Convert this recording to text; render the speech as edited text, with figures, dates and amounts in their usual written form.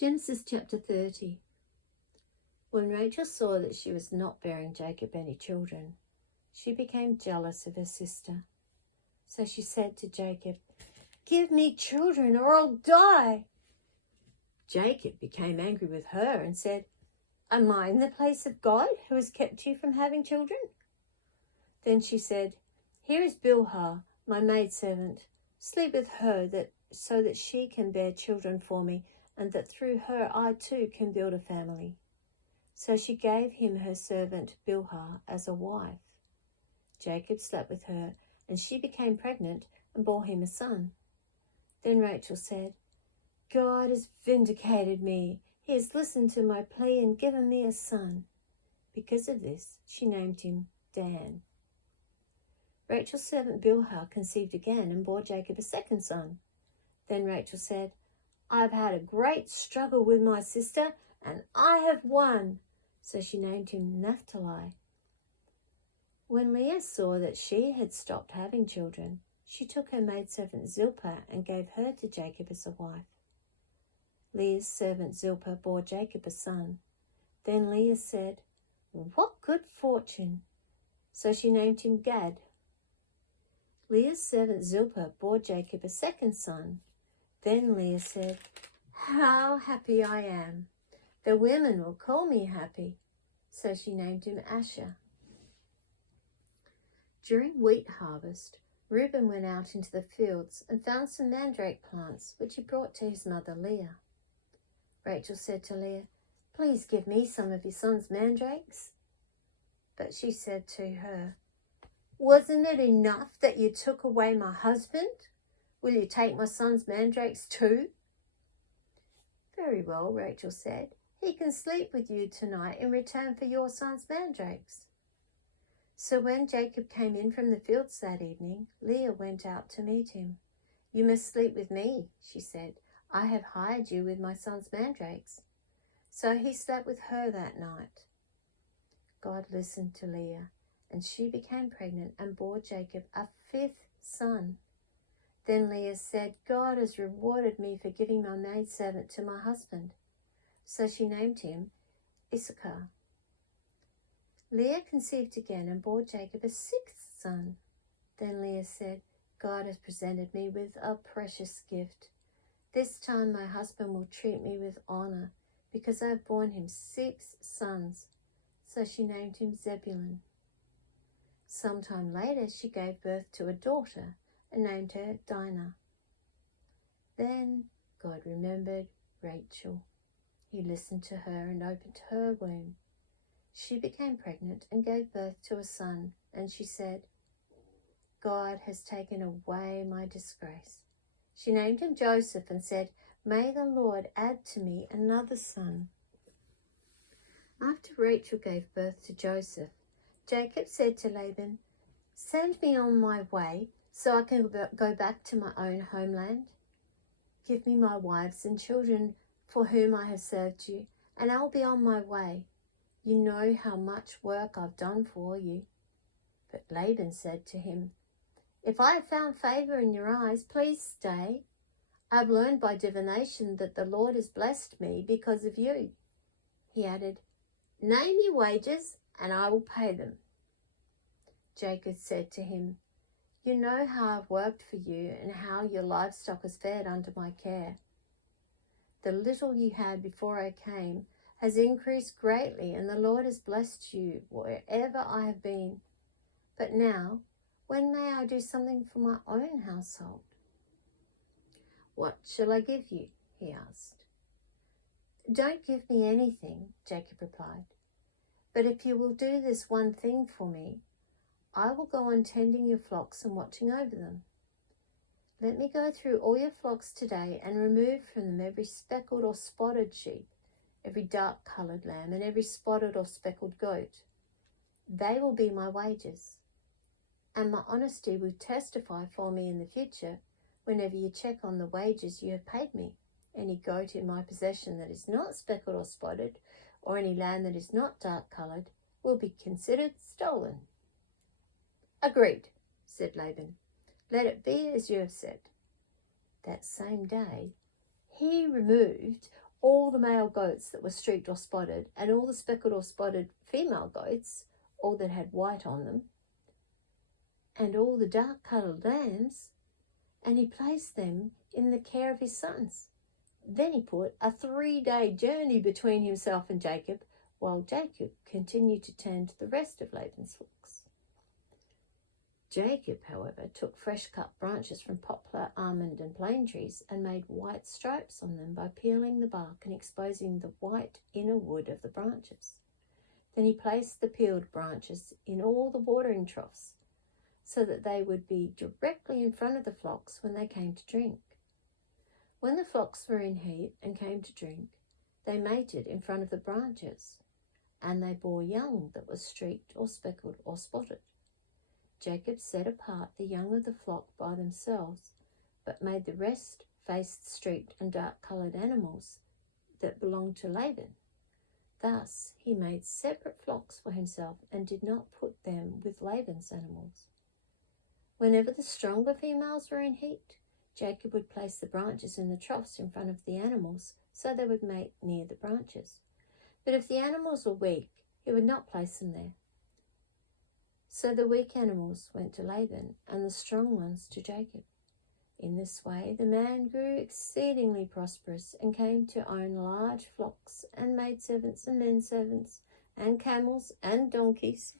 Genesis chapter 30. When Rachel saw that she was not bearing Jacob any children, she became jealous of her sister. So she said to Jacob, "Give me children or I'll die." Jacob became angry with her and said, "Am I in the place of God who has kept you from having children?" Then she said, "Here is Bilhah, my maidservant. Sleep with her so that she can bear children for me, and that through her I too can build a family." So she gave him her servant Bilhah as a wife. Jacob slept with her, and she became pregnant and bore him a son. Then Rachel said, "God has vindicated me. He has listened to my plea and given me a son." Because of this, she named him Dan. Rachel's servant Bilhah conceived again and bore Jacob a second son. Then Rachel said, "I've had a great struggle with my sister, and I have won." So she named him Naphtali. When Leah saw that she had stopped having children, she took her maidservant Zilpah and gave her to Jacob as a wife. Leah's servant Zilpah bore Jacob a son. Then Leah said, "What good fortune!" So she named him Gad. Leah's servant Zilpah bore Jacob a second son. Then Leah said, "How happy I am! The women will call me happy." So she named him Asher. During wheat harvest, Reuben went out into the fields and found some mandrake plants, which he brought to his mother Leah. Rachel said to Leah, "Please give me some of your son's mandrakes." But she said to her, "Wasn't it enough that you took away my husband? Will you take my son's mandrakes too?" "Very well," Rachel said. "He can sleep with you tonight in return for your son's mandrakes." So when Jacob came in from the fields that evening, Leah went out to meet him. "You must sleep with me," she said. "I have hired you with my son's mandrakes." So he slept with her that night. God listened to Leah, and she became pregnant and bore Jacob a fifth son. Then Leah said, "God has rewarded me for giving my maidservant to my husband." So she named him Issachar. Leah conceived again and bore Jacob a sixth son. Then Leah said, "God has presented me with a precious gift. This time my husband will treat me with honor, because I have borne him 6 sons." So she named him Zebulun. Sometime later she gave birth to a daughter and named her Dinah. Then God remembered Rachel. He listened to her and opened her womb. She became pregnant and gave birth to a son, and she said, "God has taken away my disgrace." She named him Joseph and said, "May the Lord add to me another son." After Rachel gave birth to Joseph, Jacob said to Laban, "Send me on my way so I can go back to my own homeland. Give me my wives and children for whom I have served you, and I'll be on my way. You know how much work I've done for you." But Laban said to him, "If I have found favor in your eyes, please stay. I've learned by divination that the Lord has blessed me because of you." He added, "Name your wages and I will pay them." Jacob said to him, "You know how I've worked for you and how your livestock is fed under my care. The little you had before I came has increased greatly, and the Lord has blessed you wherever I have been. But now, when may I do something for my own household?" "What shall I give you?" he asked. "Don't give me anything," Jacob replied. "But if you will do this one thing for me, I will go on tending your flocks and watching over them. Let me go through all your flocks today and remove from them every speckled or spotted sheep, every dark-coloured lamb, and every spotted or speckled goat. They will be my wages. And my honesty will testify for me in the future whenever you check on the wages you have paid me. Any goat in my possession that is not speckled or spotted, or any lamb that is not dark-coloured, will be considered stolen." "Agreed," said Laban. "Let it be as you have said." That same day, he removed all the male goats that were streaked or spotted, and all the speckled or spotted female goats, all that had white on them, and all the dark-coloured lambs, and he placed them in the care of his sons. Then he put a 3-day journey between himself and Jacob, while Jacob continued to tend to the rest of Laban's flocks. Jacob, however, took fresh-cut branches from poplar, almond, and plane trees and made white stripes on them by peeling the bark and exposing the white inner wood of the branches. Then he placed the peeled branches in all the watering troughs, so that they would be directly in front of the flocks when they came to drink. When the flocks were in heat and came to drink, they mated in front of the branches, and they bore young that was streaked or speckled or spotted. Jacob set apart the young of the flock by themselves, but made the rest faced, streaked, and dark-coloured animals that belonged to Laban. Thus he made separate flocks for himself and did not put them with Laban's animals. Whenever the stronger females were in heat, Jacob would place the branches in the troughs in front of the animals so they would mate near the branches. But if the animals were weak, he would not place them there. So the weak animals went to Laban and the strong ones to Jacob. In this way the man grew exceedingly prosperous and came to own large flocks and maidservants and men servants and camels and donkeys